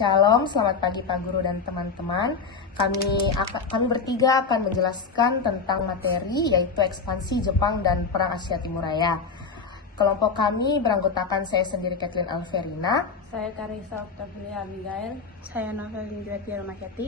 Shalom, selamat pagi Pak Guru dan teman-teman. Kami bertiga akan menjelaskan tentang materi yaitu ekspansi Jepang dan Perang Asia Timur Raya. Kelompok kami beranggotakan saya sendiri Kathleen Alverina, saya Karissa Octavia Abigail, saya Novel Indriati Romahyati.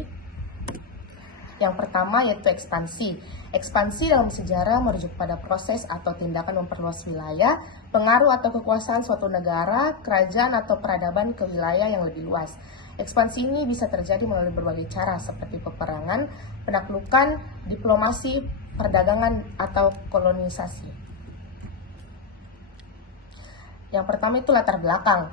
Yang pertama yaitu ekspansi. Ekspansi dalam sejarah merujuk pada proses atau tindakan memperluas wilayah, pengaruh atau kekuasaan suatu negara, kerajaan atau peradaban ke wilayah yang lebih luas. Ekspansi ini bisa terjadi melalui berbagai cara seperti peperangan, penaklukan, diplomasi, perdagangan, atau kolonisasi. Yang pertama itu latar belakang.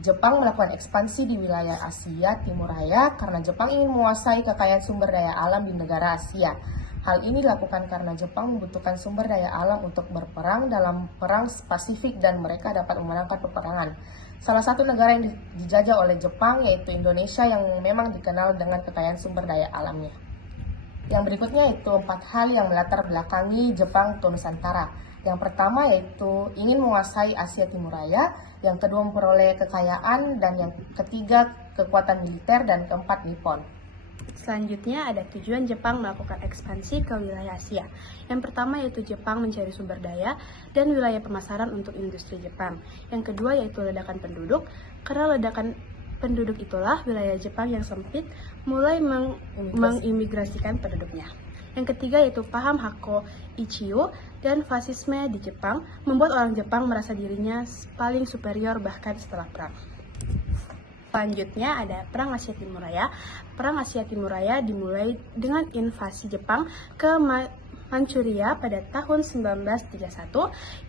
Jepang melakukan ekspansi di wilayah Asia Timur Raya karena Jepang ingin menguasai kekayaan sumber daya alam di negara Asia. Hal ini dilakukan karena Jepang membutuhkan sumber daya alam untuk berperang dalam perang Pasifik dan mereka dapat memenangkan peperangan. Salah satu negara yang dijajah oleh Jepang yaitu Indonesia yang memang dikenal dengan kekayaan sumber daya alamnya. Yang berikutnya itu 4 hal yang melatar belakangi Jepang ke Nusantara. Yang pertama yaitu ingin menguasai Asia Timur Raya, yang kedua memperoleh kekayaan, dan yang ketiga kekuatan militer, dan keempat Nippon. Selanjutnya ada tujuan Jepang melakukan ekspansi ke wilayah Asia. Yang pertama yaitu Jepang mencari sumber daya dan wilayah pemasaran untuk industri Jepang. Yang kedua yaitu ledakan penduduk, karena ledakan penduduk itulah wilayah Jepang yang sempit mulai mengimigrasikan penduduknya. Yang ketiga yaitu paham Hakko Ichiyo dan fasisme di Jepang membuat orang Jepang merasa dirinya paling superior bahkan setelah perang. Selanjutnya ada Perang Asia Timur Raya. Perang Asia Timur Raya dimulai dengan invasi Jepang ke Manchuria pada tahun 1931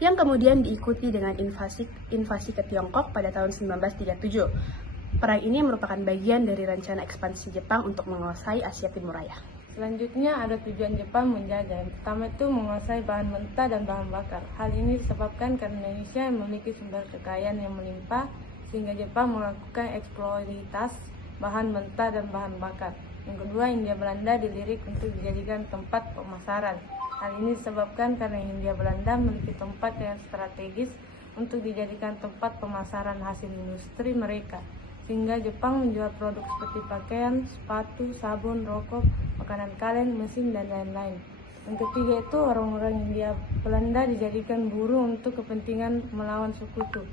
yang kemudian diikuti dengan invasi ke Tiongkok pada tahun 1937. Perang ini merupakan bagian dari rencana ekspansi Jepang untuk menguasai Asia Timur Raya. Selanjutnya ada tujuan Jepang menjajah. Yang pertama itu menguasai bahan mentah dan bahan bakar. Hal ini disebabkan karena Indonesia memiliki sumber kekayaan yang melimpah sehingga Jepang melakukan eksploitasi bahan mentah dan bahan bakar. Yang kedua, Hindia Belanda dilirik untuk dijadikan tempat pemasaran. Hal ini disebabkan karena Hindia Belanda memiliki tempat yang strategis untuk dijadikan tempat pemasaran hasil industri mereka, sehingga Jepang menjual produk seperti pakaian, sepatu, sabun, rokok, makanan kaleng, mesin, dan lain-lain. Yang ketiga itu orang-orang Hindia Belanda dijadikan buruh untuk kepentingan melawan sekutu.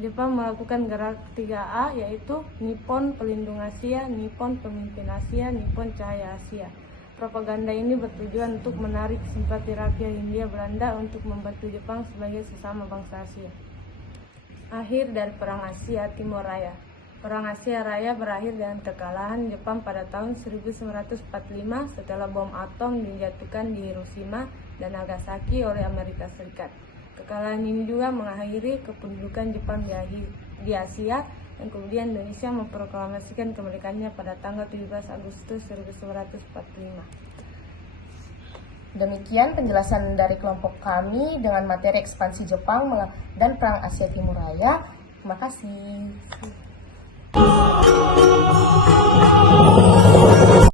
Jepang melakukan gerak 3A yaitu Nippon Pelindung Asia, Nippon Pemimpin Asia, Nippon Cahaya Asia. Propaganda ini bertujuan untuk menarik simpati rakyat Hindia Belanda untuk membantu Jepang sebagai sesama bangsa Asia. Akhir dari Perang Asia Timur Raya. Perang Asia Raya berakhir dengan kekalahan Jepang pada tahun 1945 setelah bom atom dijatuhkan di Hiroshima dan Nagasaki oleh Amerika Serikat. Kekalahan ini juga mengakhiri kependudukan Jepang di Asia, dan kemudian Indonesia memproklamasikan kemerdekaannya pada tanggal 17 Agustus 1945. Demikian penjelasan dari kelompok kami dengan materi ekspansi Jepang dan Perang Asia Timur Raya. Terima kasih.